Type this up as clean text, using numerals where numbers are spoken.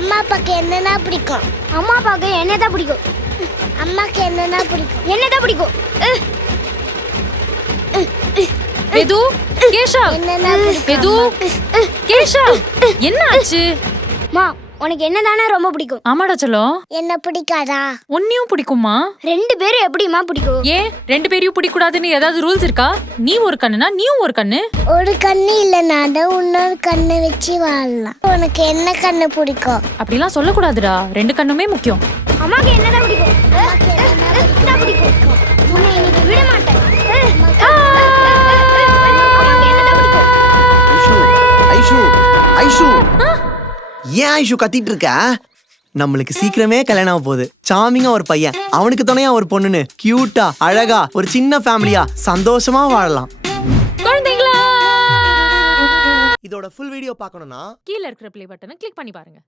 அம்மா அப்பாக்கு என்னன்னா பிடிக்கும்? அம்மா அப்பாவுக்கு என்னதான் பிடிக்கும்? அம்மாக்கு என்னன்னா பிடிக்கும்? என்னதான் பிடிக்கும்? எது கேஷவ் என்னன்னா பிடிக்கும்? எது கேஷவ் என்ன ஆச்சு? மா உனக்கு என்னதானே ரொம்ப பிடிக்கும்? ஆமாடா செல்லம். என்ன பிடிக்காதா? உன்னையும் பிடிக்குமா? ரெண்டு பேரும் எப்படிமா பிடிக்கும்? ஏன் ரெண்டு பேரையும் பிடிக்கூடாதுன்னு ஏதாவது ரூல்ஸ் இருக்கா? நீ ஒரு கண்ணுனா நீயும் ஒரு கண்ணு. ஒரு கண்ணு இல்லைனா தான் இன்னொரு கண்ணு வச்சு வாழலாம். உனக்கு என்ன கண்ணு பிடிக்கும்? அப்படிலாம் சொல்லக்கூடாதுடா. ரெண்டு கண்ணுமே முக்கியம். அம்மாக்கு என்னதான் பிடிக்கும்? அம்மாக்கு என்னன்னா பிடிக்கும்? உன்னை இன்னைக்கு விட மாட்டேன். ஐஷு ஐஷு ஏன் ஐஷு கத்திட்டு இருக்க? நம்மளுக்கு சீக்கிரமே கல்யாணம் ஆக போகுது. சாமிங்கா ஒரு பையன், அவனுக்கு துணையா ஒரு பொண்ணுன்னு கியூட்டா அழகா ஒரு சின்ன ஃபேமிலியா சந்தோஷமா வாழலாம். குழந்தைங்களா, இதோட ஃபுல் வீடியோ பார்க்கணும்னா கீழ இருக்கிற ப்ளே பட்டனை கிளிக் பண்ணி பாருங்க.